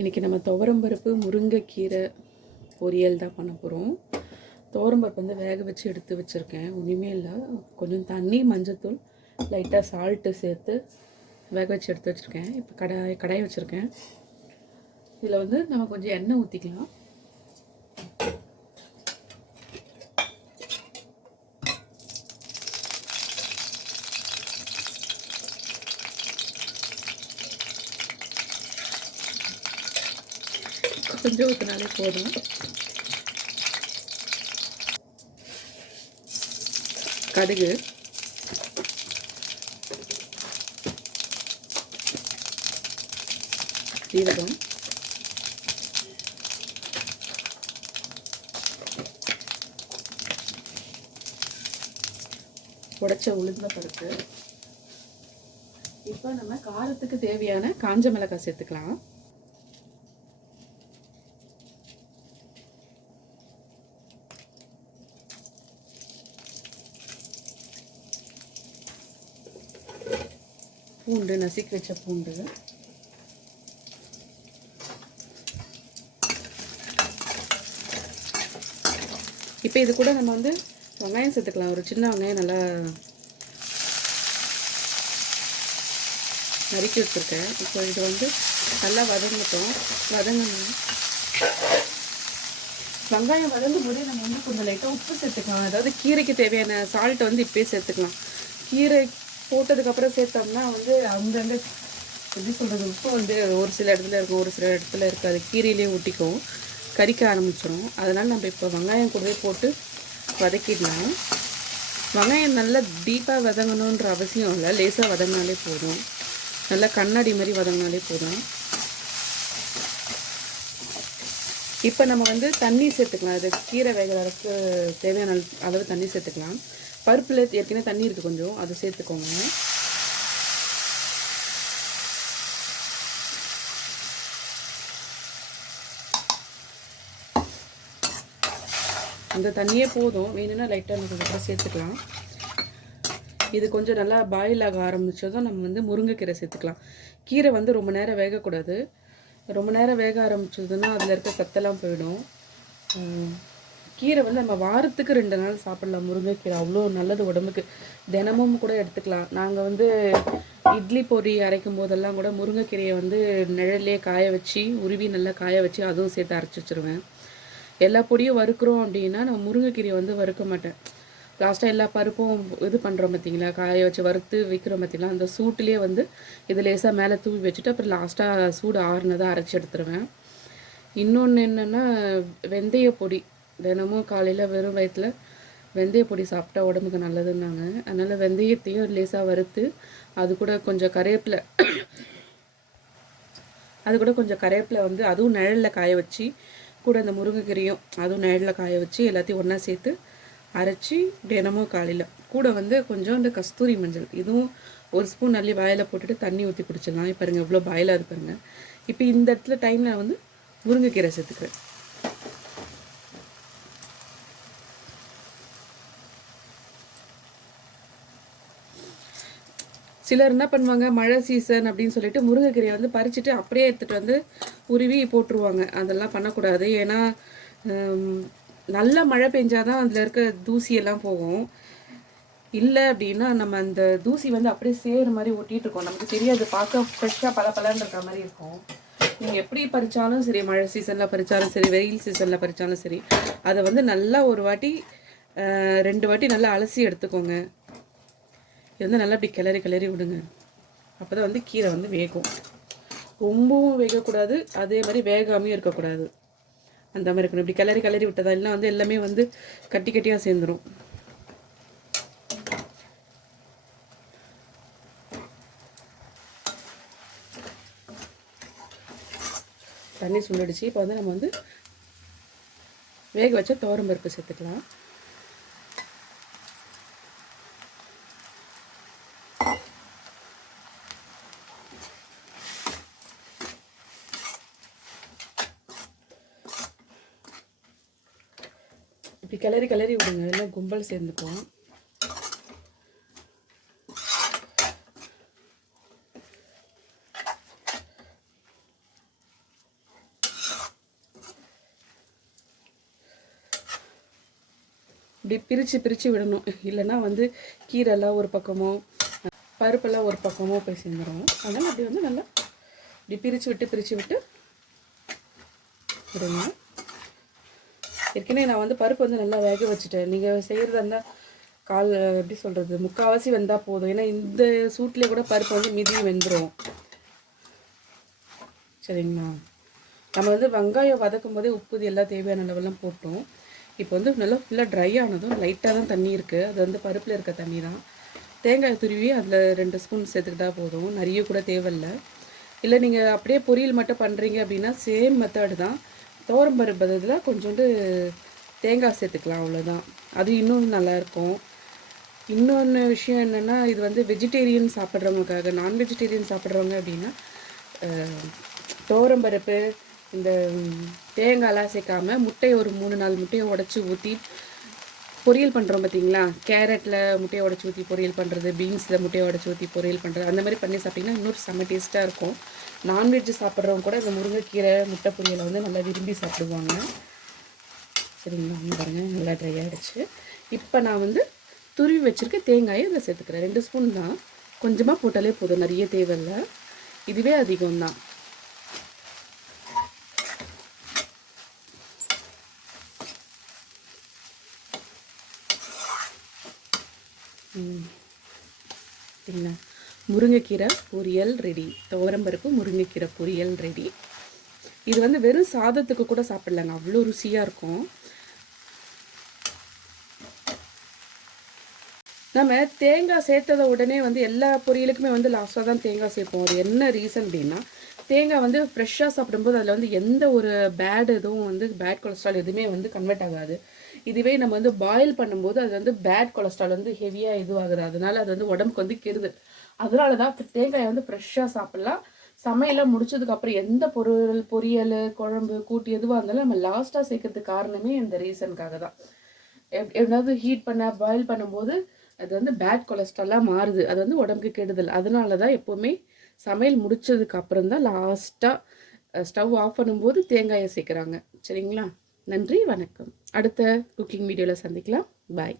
இன்றைக்கி நம்ம துவரம்பருப்பு முருங்கைக்கீரை பொரியல் தான் பண்ண போகிறோம் துவரம்பருப்பு வந்து வேக வச்சு எடுத்து வச்சுருக்கேன். ஒன்றுமே இல்லை. கொஞ்சம் தண்ணி மஞ்சத்தூள் லைட்டாக சால்ட்டு சேர்த்து வேக வச்சு எடுத்து வச்சுருக்கேன். இப்போ கடாய் கடாய் வச்சுருக்கேன். இதில் வந்து நம்ம கொஞ்சம் எண்ணெய் ஊற்றிக்கலாம் கொஞ்சம் ஊற்றினாலே போதும். கடுகு. சீரகம் உடைச்ச உளுந்த பருப்பு. இப்போ நம்ம காரத்துக்கு தேவையான காஞ்ச மிளகாய் சேர்த்துக்கலாம். பூண்டு நசுக்கி வச்ச பூண்டு. இப்போ இது கூட நம்ம வந்து வெங்காயம் சேர்த்துக்கலாம். ஒரு சின்ன வெங்காயம் நல்லா நறுக்கி வச்சுருக்கேன். இப்போ இது வந்து நல்லா வதங்கட்டும். வதங்கணும். வெங்காயம் வதங்கும் போதே நம்ம வந்து கொஞ்சம் லைட்டாக உப்பு சேர்த்துக்கலாம். அதாவது கீரைக்கு தேவையான சால்ட்டை வந்து இப்போயே சேர்த்துக்கலாம். கீரை போட்டதுக்கப்புறம் சேர்த்தோம்னா வந்து அங்கங்கே எப்படி சொல்கிறது உப்பு வந்து ஒரு சில இடத்துல இருக்கும் ஒரு சில இடத்துல இருக்காது. கீரையிலே ஒட்டிக்கும் கறிக்க ஆரம்பிச்சிடும் அதனால் நம்ம இப்போ வெங்காயம் கூடவே போட்டு வதக்கிடலாம். வெங்காயம் நல்லா டீப்பாக வதங்கணுன்ற அவசியம் இல்லை. லேசாக வதங்கினாலே போதும். நல்லா கண்ணாடி மாதிரி வதங்கினாலே போதும். இப்போ நம்ம வந்து தண்ணி சேர்த்துக்கலாம். அது கீரை வேகிற அளவுக்கு தேவையான அளவு தண்ணி சேர்த்துக்கலாம். பருப்பில் ஏற்கனவே தண்ணி இருக்குது கொஞ்சம் அதை சேர்த்துக்கோங்க. அந்த தண்ணியே போதும். வேணும்னா லைட்டாக நம்ம கொஞ்சம் கூட சேர்த்துக்கலாம். இது கொஞ்சம் நல்லா பாயில் ஆக ஆரம்பித்ததும் நம்ம வந்து முருங்கைக்கீரை சேர்த்துக்கலாம். கீரை வந்து ரொம்ப நேரம் வேகக்கூடாது. ரொம்ப நேரம் வேக ஆரம்பிச்சதுன்னா அதில் இருக்க சத்தெல்லாம் போயிடும். கீரை வந்து நம்ம வாரத்துக்கு ரெண்டு நாள் சாப்பிடலாம். முருங்கைக்கீரை அவ்வளோ நல்லது உடம்புக்கு. தினமும் கூட எடுத்துக்கலாம். நாங்கள் வந்து இட்லி பொடி அரைக்கும் போதெல்லாம் கூட முருங்கைக்கீரையை வந்து நிழல்லே காய வச்சு உருவி நல்லா காய வச்சு அதுவும் சேர்த்து அரைச்சி வச்சிருவேன். எல்லா பொடியும் வறுக்கிறோம் அப்படின்னா நான் முருங்கைக்கீரையை வந்து வறுக்க மாட்டேன். லாஸ்ட்டாக எல்லா பருப்பும் இது பண்ணுறோம் பார்த்தீங்களா காய வச்சு வறுத்து விற்கிறோம் பார்த்தீங்களா அந்த சூட்டுலேயே வந்து இது லேசாக மேலே தூவி வச்சுட்டு அப்புறம் லாஸ்ட்டாக சூடு ஆறுனதாக அரைச்சி எடுத்துருவேன். இன்னொன்று என்னென்னா வெந்தய பொடி. தினமும் காலையில் வெறும் வயிற்றில் வெந்தய பொடி சாப்பிட்டா உடம்புக்கு நல்லதுன்னாங்க. அதனால் வெந்தயத்தையும் லேசாக வறுத்து அது கூட கொஞ்சம் கருவேப்பிலை அது கூட கொஞ்சம் கருவேப்பிலை வந்து அதுவும் நிழலில் காய வச்சு கூட இந்த முருங்கைக்கீரையும் அதுவும் நிழலில் காய வச்சு எல்லாத்தையும் ஒன்றா சேர்த்து அரைச்சி தினமும் காலையில். கூட வந்து கொஞ்சம் இந்த கஸ்தூரி மஞ்சள் இதுவும் ஒரு ஸ்பூன் அள்ளி வாயில் போட்டுட்டு தண்ணி ஊற்றி குடிச்சிடலாம். இப்போ பாருங்கள் எவ்வளோ பாயிலாக இருப்பாருங்க இப்போ இந்த இடத்துல டைமில் நான் வந்து முருங்கைக்கீரை சேர்த்துக்கிறேன். சிலர் என்ன பண்ணுவாங்க மழை சீசன் அப்படின்னு சொல்லிட்டு முருங்கைக்கீரையை வந்து பறிச்சுட்டு அப்படியே எடுத்துகிட்டு வந்து உருவி போட்டுருவாங்க. அதெல்லாம் பண்ணக்கூடாது. ஏன்னா நல்ல மழை பெஞ்சாதான் அதில் இருக்க தூசியெல்லாம் போகும். இல்லை அப்படின்னா நம்ம அந்த தூசி வந்து அப்படியே சேர் மாதிரி ஒட்டிகிட்டு இருக்கோம். நமக்கு தெரியாது. பார்க்க ஃப்ரெஷ்ஷாக பல பலன்னு இருக்கிற மாதிரி இருக்கும். நீங்கள் எப்படி பறித்தாலும் சரி மழை சீசனில் பறித்தாலும் சரி வெயில் சீசனில் பறிச்சாலும் சரி அதை வந்து நல்லா ஒரு வாட்டி ரெண்டு வாட்டி நல்லா அலசி எடுத்துக்கோங்க. இது வந்து நல்லா இப்படி கிளறி கிளறி விடுங்க. அப்போ தான் வந்து கீரை வந்து வேகும். ரொம்பவும் வேகக்கூடாது அதே மாதிரி வேகாமையும் இருக்கக்கூடாது. அந்த மாதிரி இருக்கணும். இப்படி கிளறி கிளறி விட்டதா இல்லைன்னா வந்து எல்லாமே வந்து கட்டி கட்டியாக சேர்ந்துடும் தண்ணி சுண்டிடுச்சு இப்போ வந்து நம்ம வந்து வேக வச்ச துவரம் பருப்பு சேர்த்துக்கலாம். இப்படி கிளறி கிளறி விடுங்க. எல்லாம் கும்பல் சேர்ந்துப்போம் இப்படி பிரித்து பிரித்து விடணும். இல்லைன்னா வந்து கீரைலாம் ஒரு பக்கமோ பருப்பெல்லாம் ஒரு பக்கமோ போய் சேர்ந்துடும் அதனால் அப்படி வந்து நல்லா இப்படி பிரித்து விட்டு பிரித்து விட்டு விடணும் ஏற்கனவே நான் வந்து பருப்பு வந்து நல்லா வேக வச்சுட்டேன். நீங்கள் செய்கிறதா இருந்தால் கால் எப்படி சொல்கிறது முக்கால்வாசி வெந்தால் போதும். ஏன்னா இந்த சூட்லேயே கூட பருப்பு வந்து மிதியும் வெந்துடும் சரிங்களா? நம்ம வந்து வெங்காயம் வதக்கும் போதே உப்பு இது எல்லாம் தேவையான அளவெல்லாம் போட்டோம். இப்போ வந்து நல்லா ஃபுல்லாக ட்ரை ஆனதும் லைட்டாக தான் தண்ணி இருக்குது அது வந்து பருப்பில் இருக்க தண்ணி தான். தேங்காய் துருவி அதில் ரெண்டு ஸ்பூன் சேர்த்துக்கிட்டா போதும். நிறைய கூட தேவையில்லை. இல்லை நீங்கள் அப்படியே பொரியல் மட்டும் பண்ணுறீங்க அப்படின்னா சேம் மெத்தடு தான். தோரம் பருப்பு இதில் கொஞ்சோண்டு தேங்காய் சேர்த்துக்கலாம் அவ்வளோதான். அது இன்னும் நல்லாயிருக்கும். இன்னொன்று விஷயம் என்னென்னா இது வந்து வெஜிடேரியன் சாப்பிட்றவங்களுக்காக நான் வெஜிடேரியன் சாப்பிட்றவங்க அப்படின்னா பருப்பு இந்த தேங்காயெலாம் சேர்க்காமல் முட்டையை ஒரு மூணு நாலு முட்டையை உடச்சி ஊற்றி பொரியல் பண்ணுறோம் பார்த்தீங்களா கேரட்டில் முட்டையை உடச்சி ஊற்றி பொரியல் பண்ணுறது பீன்ஸில் முட்டையை உடச்சி ஊற்றி பொரியல் பண்ணுறது அந்த மாதிரி பண்ணி சாப்பிட்டிங்கன்னா இன்னொரு செம்ம டேஸ்ட்டாக இருக்கும். நான்வெஜ் சாப்பிட்றவங்க கூட இந்த முருங்கைக்கீரை முட்டை பொரியலை வந்து நல்லா விரும்பி சாப்பிடுவாங்க. சரிங்களா? இங்க பாருங்க நல்லா ட்ரை ஆகிடுச்சு இப்போ நான் வந்து துருவி வச்சுருக்க தேங்காயை இதில் சேர்த்துக்கிறேன். ரெண்டு ஸ்பூன் தான். கொஞ்சமாக போட்டாலே போதும் நிறைய தேவையில்லை. இதுவே அதிகம் தான் சரிங்களா முருங்கைக்கீரை பொரியல் ரெடி துவரம்பருப்பு முருங்கைக்கீரை பொரியல் ரெடி இது வந்து வெறும் சாதத்துக்கு கூட சாப்பிடலாங்க. அவ்வளோ ருசியாக இருக்கும். நம்ம தேங்காய் சேர்த்தத உடனே வந்து எல்லா பொரியலுக்குமே வந்து லாஸ்ட்டாக தான் தேங்காய் சேர்ப்போம். அது என்ன ரீசன் அப்படின்னா தேங்காய் வந்து ஃப்ரெஷ்ஷாக சாப்பிடும்போது அதில் வந்து எந்த ஒரு பேட் எதுவும் வந்து பேட் கொலஸ்ட்ரால் எதுவுமே வந்து கன்வெர்ட் ஆகாது. இதுவே நம்ம வந்து பாயில் பண்ணும்போது அது வந்து பேட் கொலஸ்ட்ரால் வந்து ஹெவியாக இதுவாகுது. அதனால அது வந்து உடம்புக்கு வந்து கெடுது. அதனால தான் தேங்காயை வந்து ஃப்ரெஷ்ஷாக சாப்பிட்லாம். சமையலாம் முடிச்சதுக்கப்புறம் எந்த பொருள் பொரியல் குழம்பு கூட்டு எதுவாக இருந்தாலும் நம்ம லாஸ்ட்டாக சேர்க்கறதுக்கு காரணமே இந்த ரீசனுக்காக தான். எப்- எப்படியாவது ஹீட் பண்ண பாயில் பண்ணும்போது அது வந்து பேட் கொலஸ்ட்ராலாக மாறுது. அது வந்து உடம்புக்கு கெடுதல். அதனால தான் எப்போவுமே சமையல் முடிச்சதுக்கு அப்புறம் தான் லாஸ்ட்டாக ஸ்டவ் ஆஃப் பண்ணும்போது தேங்காயை சேர்க்குறாங்க. சரிங்களா? நன்றி வணக்கம். அடுத்த குக்கிங் வீடியோவில் சந்திக்கலாம். பாய்